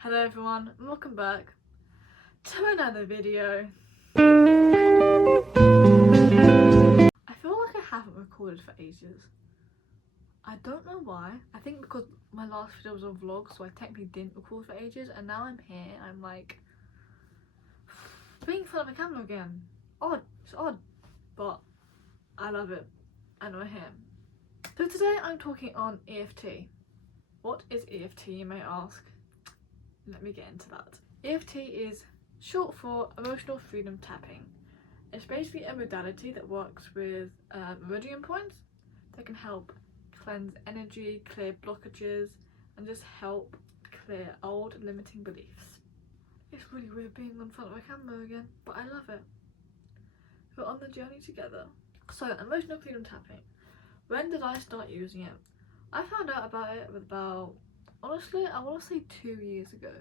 Hello everyone, and welcome back to another video. I feel like I haven't recorded for ages. I don't know why. I think because my last video was a vlog, so I technically didn't record for ages, and now I'm here, I'm like being in front of a camera again. Odd, it's odd, but I love it and we're here. So today I'm talking on EFT. What is EFT, you may ask? Let me get into that. EFT is short for emotional freedom tapping. It's basically a modality that works with meridian points that can help cleanse energy, clear blockages, and just help clear old limiting beliefs. It's really weird being in front of a camera again, but I love it. We're on the journey together. So, emotional freedom tapping. When did I start using it? I found out about it about, honestly, I want to say 2 years ago.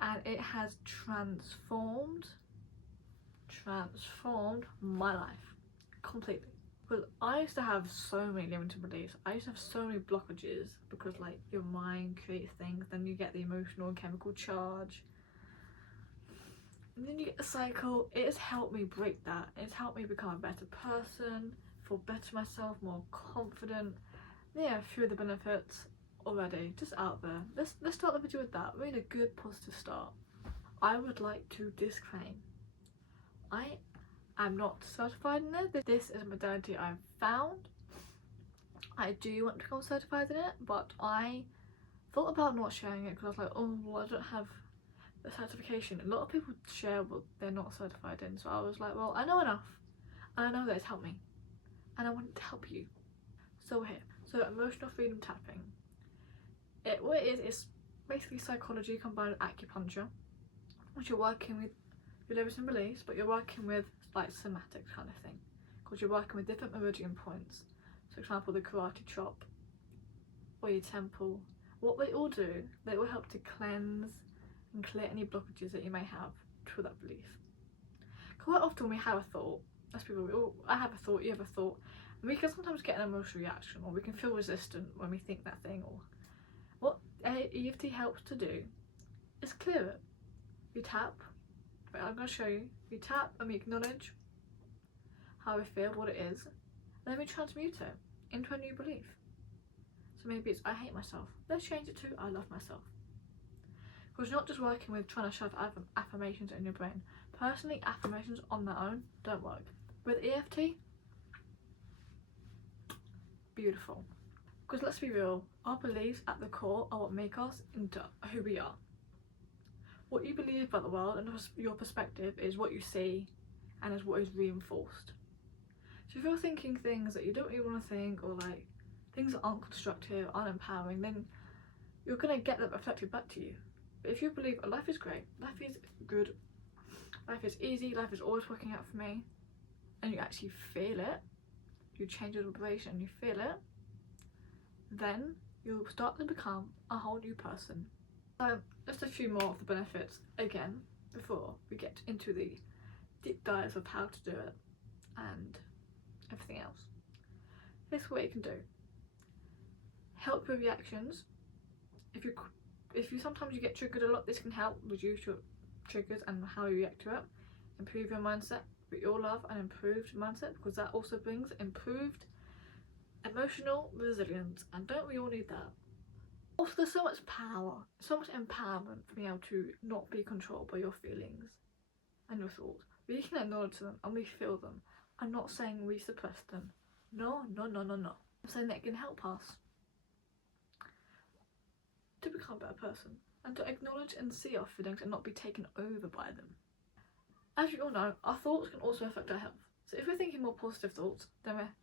And it has transformed my life completely. Because I used to have so many limiting beliefs. I used to have so many blockages because like your mind creates things, then you get the emotional and chemical charge, and then you get the cycle. It has helped me break that. It's helped me become a better person, feel better myself, more confident. Yeah, through the benefits already, just out there. Let's start the video with that. We need a good positive start. I would like to disclaim, I am not certified in it. This is a modality I've found. I do want to become certified in it, but I thought about not sharing it because I was like, oh well, I don't have the certification. A lot of people share what they're not certified in, so I was like, well, I know enough and I know that it's helped me and I want to help you. So we're here. So emotional freedom tapping. What it is basically psychology combined with acupuncture, which you're working with your limits and beliefs, but you're working with like somatic kind of thing, because you're working with different meridian points. So for example, the karate chop or your temple. What they all do, they all help to cleanse and clear any blockages that you may have to that belief. Quite often we have a thought, as people, I have a thought, you have a thought, and we can sometimes get an emotional reaction, or we can feel resistant when we think that thing. Or what EFT helps to do is clear it. You tap, wait, I'm going to show you. You tap and we acknowledge how we feel, what it is, and then we transmute it into a new belief. So maybe it's I hate myself. Let's change it to I love myself. Because you're not just working with trying to shove affirmations in your brain. Personally, affirmations on their own don't work. With EFT, beautiful. Because let's be real, our beliefs at the core are what make us into who we are. What you believe about the world and your perspective is what you see and is what is reinforced. So if you're thinking things that you don't really want to think, or like things that aren't constructive, aren't empowering, then you're going to get that reflected back to you. But if you believe life is great, life is good, life is easy, life is always working out for me, and you actually feel it, you change your vibration and you feel it, then you'll start to become a whole new person. So just a few more of the benefits again before we get into the deep dives of how to do it and everything else. This is what you can do. Help your reactions. If you sometimes you get triggered a lot, this can help reduce your triggers and how you react to it. Improve your mindset with your love and improved mindset, because that also brings improved emotional resilience, and don't we all need that? Also, there's so much power, so much empowerment for being able to not be controlled by your feelings and your thoughts. We can acknowledge them and we feel them. I'm not saying we suppress them. No. I'm saying that it can help us to become a better person and to acknowledge and see our feelings and not be taken over by them. As you all know, our thoughts can also affect our health. So if we're thinking more positive thoughts, then we're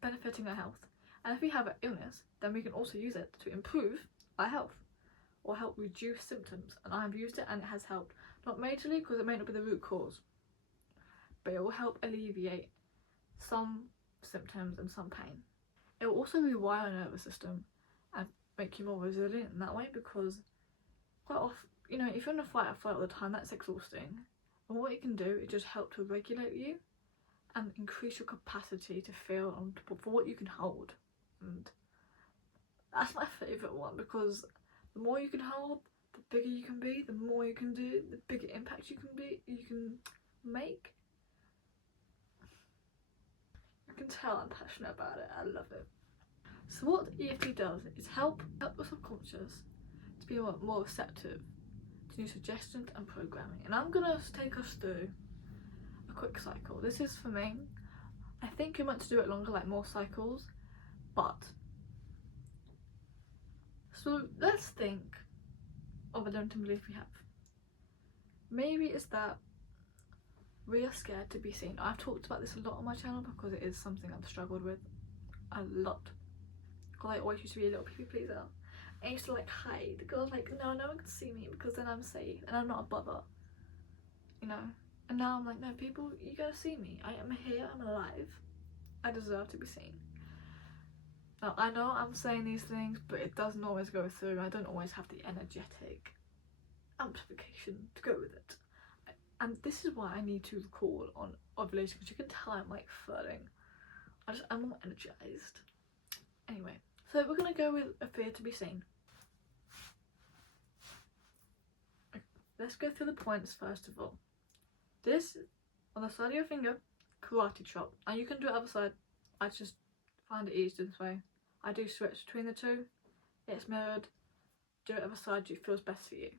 benefiting our health. And if we have an illness, then we can also use it to improve our health or help reduce symptoms. And I've used it and it has helped. Not majorly, because it may not be the root cause, but it will help alleviate some symptoms and some pain. It will also rewire our nervous system and make you more resilient in that way, because quite often, you know, if you're in a fight or flight all the time, that's exhausting. And what it can do is just help to regulate you and increase your capacity to feel on top for what you can hold. And that's my favourite one, because The more you can hold, the bigger you can be. The more you can do, the bigger impact you can make. You can tell I'm passionate about it. I love it. So what EFT does is help your subconscious to be more receptive to new suggestions and programming. And I'm gonna take us through a quick cycle. This is for me. I think you're meant to do it longer, like more cycles, but so let's think of a limiting belief we have. Maybe it's that we are scared to be seen. I've talked about this a lot on my channel because it is something I've struggled with a lot. Because I always used to be a little people pleaser. I used to like hide because like no one can see me because then I'm safe and I'm not a bother, you know. And now I'm like, no, people, you gotta see me. I am here, I'm alive, I deserve to be seen. Now I know I'm saying these things, but it doesn't always go through. I don't always have the energetic amplification to go with it. And this is why I need to call on ovulation, because you can tell I'm like flirting. I'm more energized. Anyway, so we're gonna go with a fear to be seen. Okay, let's go through the points first of all. This, on the side of your finger, karate chop. And you can do it other side. I just find it easier this way. I do switch between the two. It's mirrored. Do it other side, it feels best for you.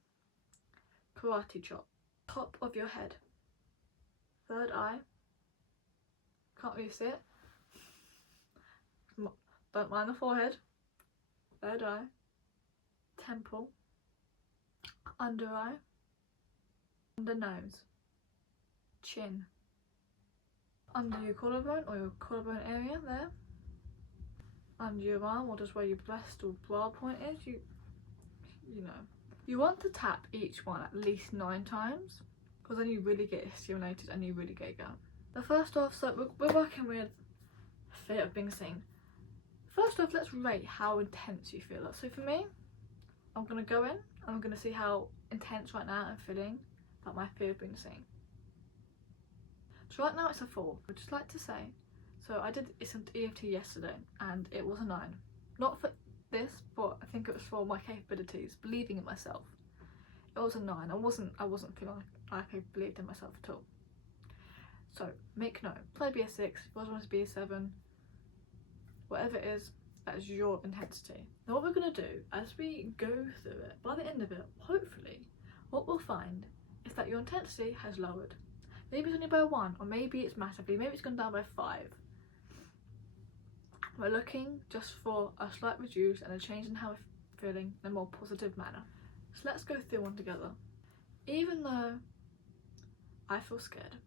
Karate chop. Top of your head. Third eye. Can't really see it. Don't mind the forehead. Third eye. Temple. Under eye. Under nose. Chin. Under your collarbone or your collarbone area there. Under your arm, or just where your breast or bra point is, you know. You want to tap each one at least 9 times, because then you really get stimulated and you really get going. The first off, so we're working with fear of being seen. First off, let's rate how intense you feel that. So for me, I'm gonna go in, I'm gonna see how intense right now I'm feeling about my fear of being seen. So right now it's a 4. I'd just like to say, so I did some EFT yesterday and it was a 9. Not for this, but I think it was for my capabilities, believing in myself. It was a 9. I wasn't feeling like I believed in myself at all. So make note. Try to be a 6. If you want to be a 7, whatever it is, that is your intensity. Now what we're gonna do as we go through it, by the end of it, hopefully, what we'll find is that your intensity has lowered. Maybe it's only by 1, or maybe it's massively. Maybe it's gone down by 5. We're looking just for a slight reduce and a change in how we're feeling in a more positive manner. So let's go through one together. Even though I feel scared,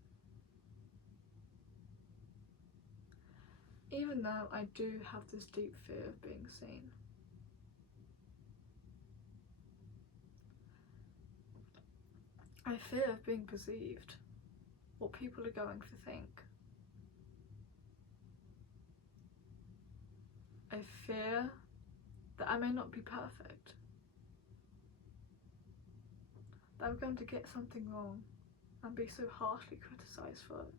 even though I do have this deep fear of being seen, I fear of being perceived, what people are going to think. I fear that I may not be perfect, that I'm going to get something wrong and be so harshly criticised for it.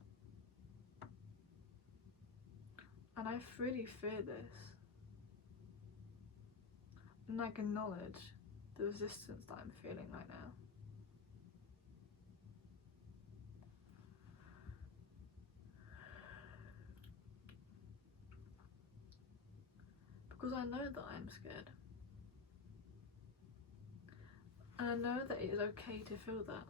And I really fear this. And I acknowledge the resistance that I'm feeling right now. Because I know that I'm scared. And I know that it is okay to feel that.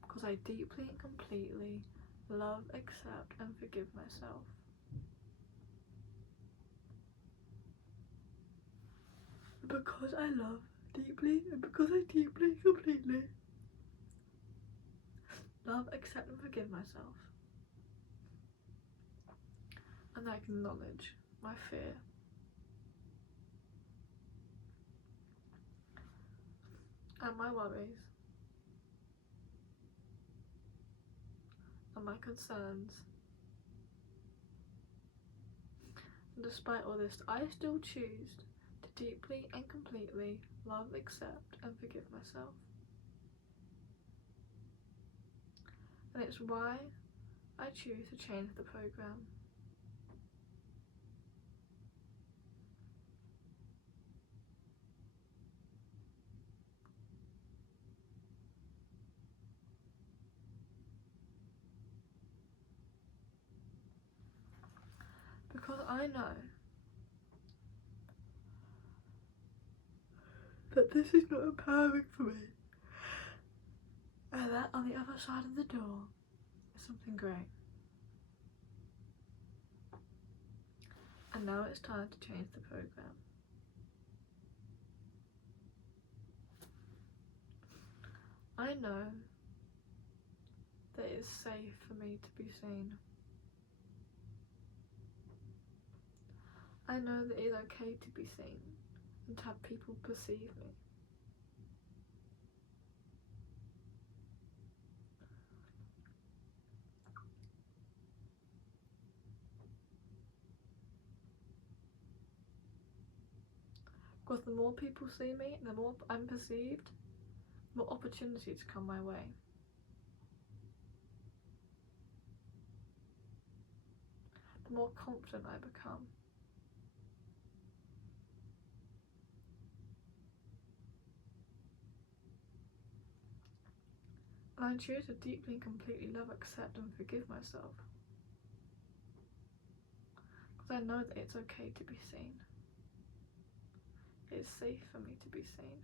Because I deeply and completely love, accept and forgive myself. Because I love deeply and because I deeply, completely love, accept and forgive myself. And I acknowledge my fear. And my worries. And my concerns. And despite all this, I still choose to deeply and completely love, accept and forgive myself. And it's why I choose to change the program. I know that this is not empowering for me, and that on the other side of the door is something great. And now it's time to change the program. I know that it's safe for me to be seen. I know that it's okay to be seen and to have people perceive me. Because the more people see me and the more I'm perceived, the more opportunities come my way. The more confident I become. And I choose to deeply and completely love, accept and forgive myself. Because I know that it's okay to be seen. It's safe for me to be seen.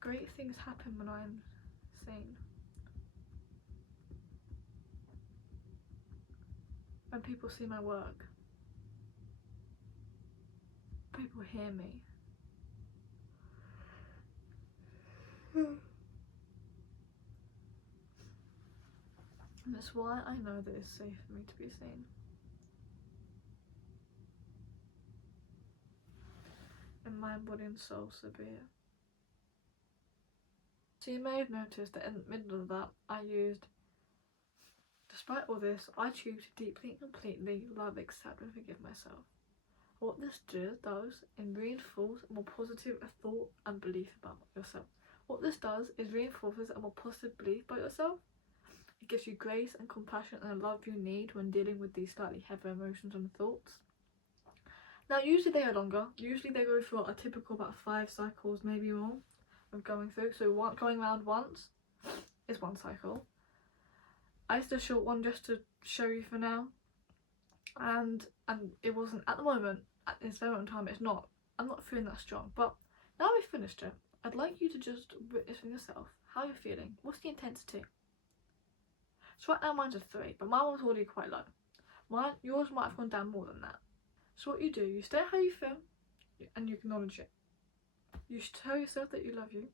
Great things happen when I'm seen. When people see my work, people hear me. And that's why I know that it's safe for me to be seen. In mind, body and soul, so be it. So you may have noticed that in the middle of that I used, despite all this, I choose to deeply and completely love, accept and forgive myself. What this does is reinforce a more positive thought and belief about yourself. What this does is reinforces a more positive belief about yourself. It gives you grace and compassion and the love you need when dealing with these slightly heavier emotions and thoughts. Now usually they are longer. Usually they go through a typical about 5 cycles, maybe more, of going through. So going around once is 1 cycle. I did a short one just to show you for now. And it wasn't, at the moment, at this moment in time, I'm not feeling that strong. But now we've finished it, I'd like you to just witness for yourself how you're feeling. What's the intensity? So right now mine's a 3, but mine was already quite low. Yours might have gone down more than that. So what you do, you stay how you feel and you acknowledge it. You tell yourself that you love you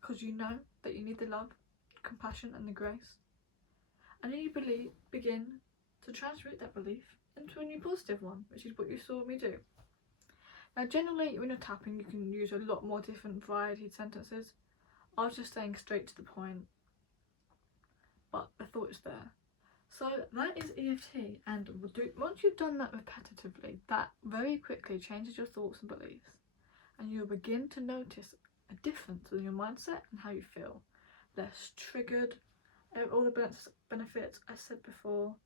because you know that you need the love, compassion and the grace. And then you begin to transmute that belief into a new positive one, which is what you saw me do. Now generally when you're tapping you can use a lot more different varied sentences. I was just staying straight to the point, but the thought is there. So that is EFT, and once you've done that repetitively, that very quickly changes your thoughts and beliefs, and you'll begin to notice a difference in your mindset and how you feel. Less triggered, all the benefits I said before,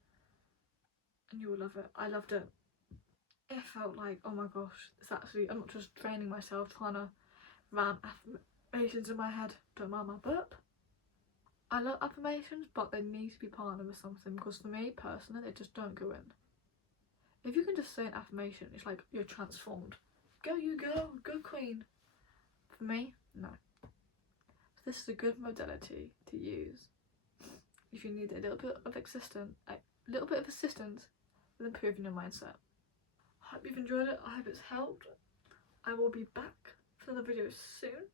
and you will love it. I loved it. It felt like, oh my gosh, it's actually, I'm not just training myself trying to ram affirmations in my head. Don't mind my burp. I love affirmations, but they need to be partnered with something, because for me personally they just don't go in. If you can just say an affirmation, it's like you're transformed. Go you girl, go queen. For me, no. So this is a good modality to use if you need a little bit of assistance with improving your mindset. I hope you've enjoyed it. I hope it's helped. I will be back for another video soon.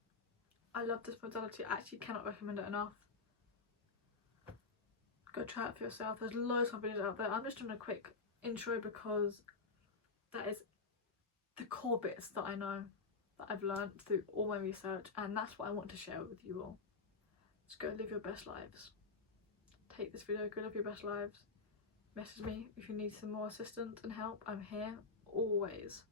I love this modality. I actually cannot recommend it enough. Go try it for yourself. There's loads of videos out there. I'm just doing a quick intro because that is the core bits that I know, that I've learned through all my research, and that's what I want to share with you all. Just go live your best lives. Take this video, go live your best lives. Message me if you need some more assistance and help. I'm here always.